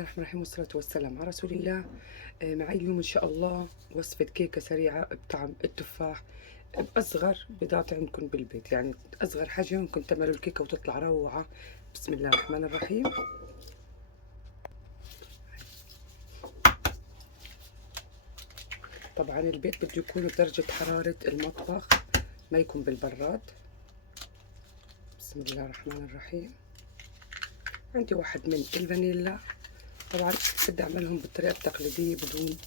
الله الرحمن الرحيم والصلاة والسلام على رسول الله. معي اليوم إن شاء الله وصفة كيكة سريعة بطعم التفاح بأصغر بضاعة عندكم بالبيت، يعني أصغر حاجة ممكن تعملوا الكيكة وتطلع روعة. بسم الله الرحمن الرحيم. طبعا البيت بده يكون بدرجة حرارة المطبخ، ما يكون بالبراد. بسم الله الرحمن الرحيم. عندي واحد من الفانيلا، طبعا بدي أعملهم بالطريقة التقليدية بدون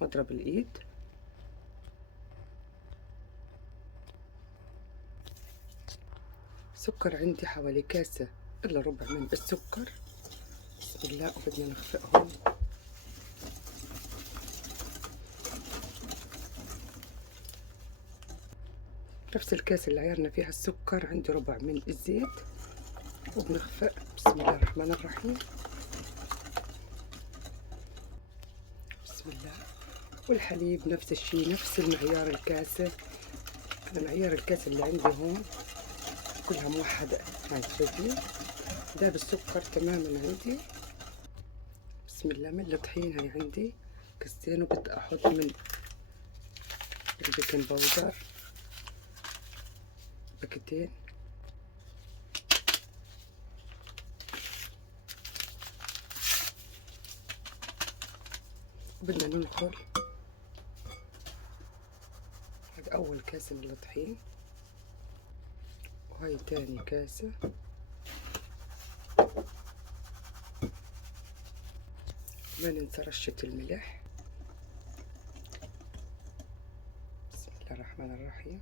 مضرب الإيد. سكر عندي حوالي كاسة إلا ربع من السكر. بسم الله. وبدنا نخفقهم. نفس الكاسة اللي عيارنا فيها السكر عندي ربع من الزيت وبنخفق. بسم الله الرحمن الرحيم. بسم الله. والحليب نفس الشي، نفس المعيار الكاسة. أنا معيار الكاسة اللي عندي هون كلها موحدة، هاي شايفين؟ داب السكر تماما عندي. بسم الله. من الطحين هاي عندي كاستين، وبدي أحط من البيكنج باودر باكتين. بدنا ننخل. هذا أول كاسة من الطحين، وهاي تاني كاسة. ما ننسى رشة الملح. بسم الله الرحمن الرحيم.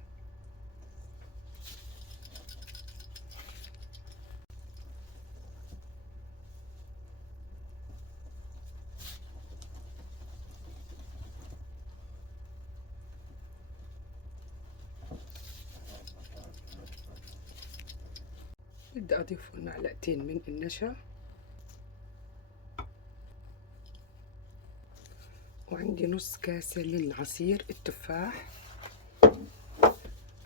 بدي أضيف معلقتين من النشا، وعندي نص كاسة من عصير التفاح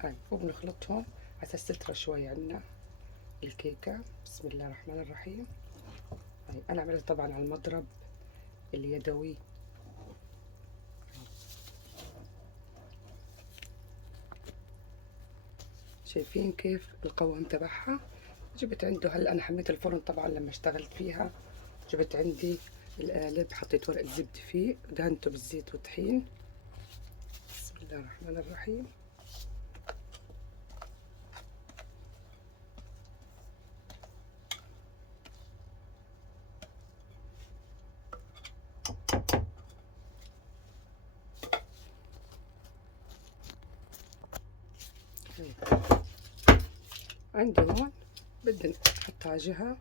هاي، وبنخلطهم على أساس تطرى شوي عنا الكيكة. بسم الله الرحمن الرحيم. هاي أنا عملتها طبعا على المضرب اليدوي. شايفين كيف القوام تبعها؟ جبت عنده هلا أنا حميت الفرن طبعا لما اشتغلت فيها، جبت عندي القالب، حطيت ورق الزبدة فيه، دهنته بالزيت وطحين. بسم الله الرحمن الرحيم. عندي هون بدي نحط على جهة،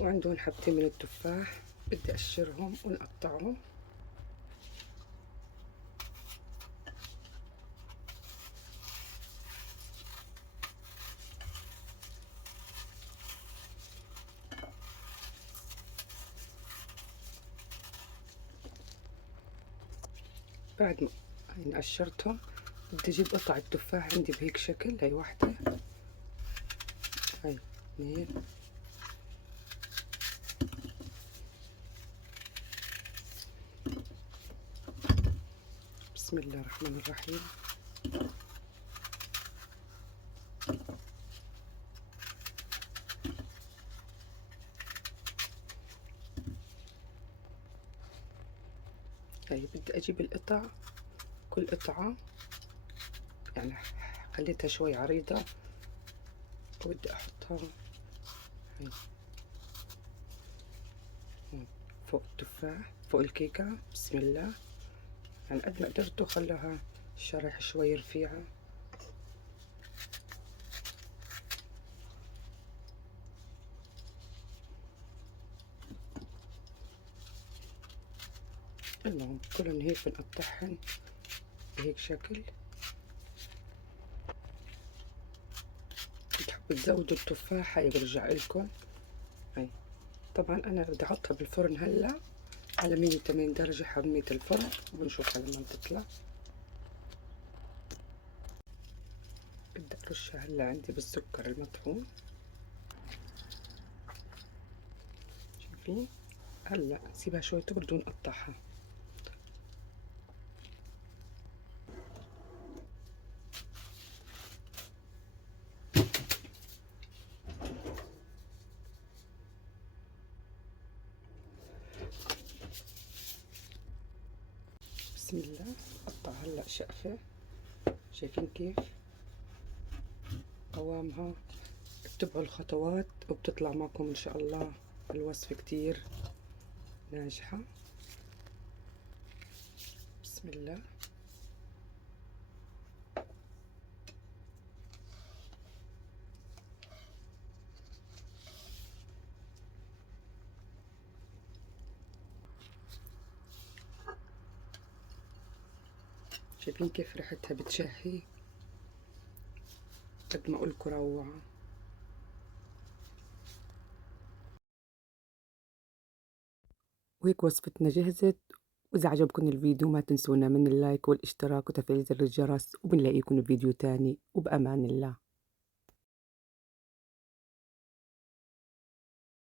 وعندي هون حبتين من التفاح بدي أقشرهم ونقطعهم. بعد ما هيني قشرتهم بدي أجيب قطع التفاح عندي بهيك شكل. هاي واحدة، هاي اثنين، بسم الله الرحمن الرحيم. هاي بدي أجيب القطع، كل قطعة يعني خليتها شوي عريضة، وبدي أحطها هاي هون فوق التفاح، فوق الكيكة. بسم الله. يعني قد ما قدرتوا خلوها الشرح شوي رفيعة. المهم كلهم هيك بنقطعهن بهيك شكل. بتحبوا تزودوا التفاحة برجع لكم. هاي طبعا أنا بدي أحطها بالفرن هلا على 180 درجة حمية الفرن، وبنشوفها لما تطلع. بدي أرشها هلا عندي بالسكر المطحون، شايفين؟ هلا سيبها شوي تبرد ونقطعها. بسم الله. قطع هلا شقفة، شايفين كيف قوامها؟ اتبعوا الخطوات وبتطلع معكم ان شاء الله الوصفة كتير ناجحة. بسم الله. شايفين كيف ريحتها بتشهي؟ قد ما اقولكوا روعة. وهيك وصفتنا جهزت. وإذا عجبكم الفيديو ما تنسونا من اللايك والاشتراك وتفعيل زر الجرس، وبنلاقيكم بفيديو تاني، وبأمان الله.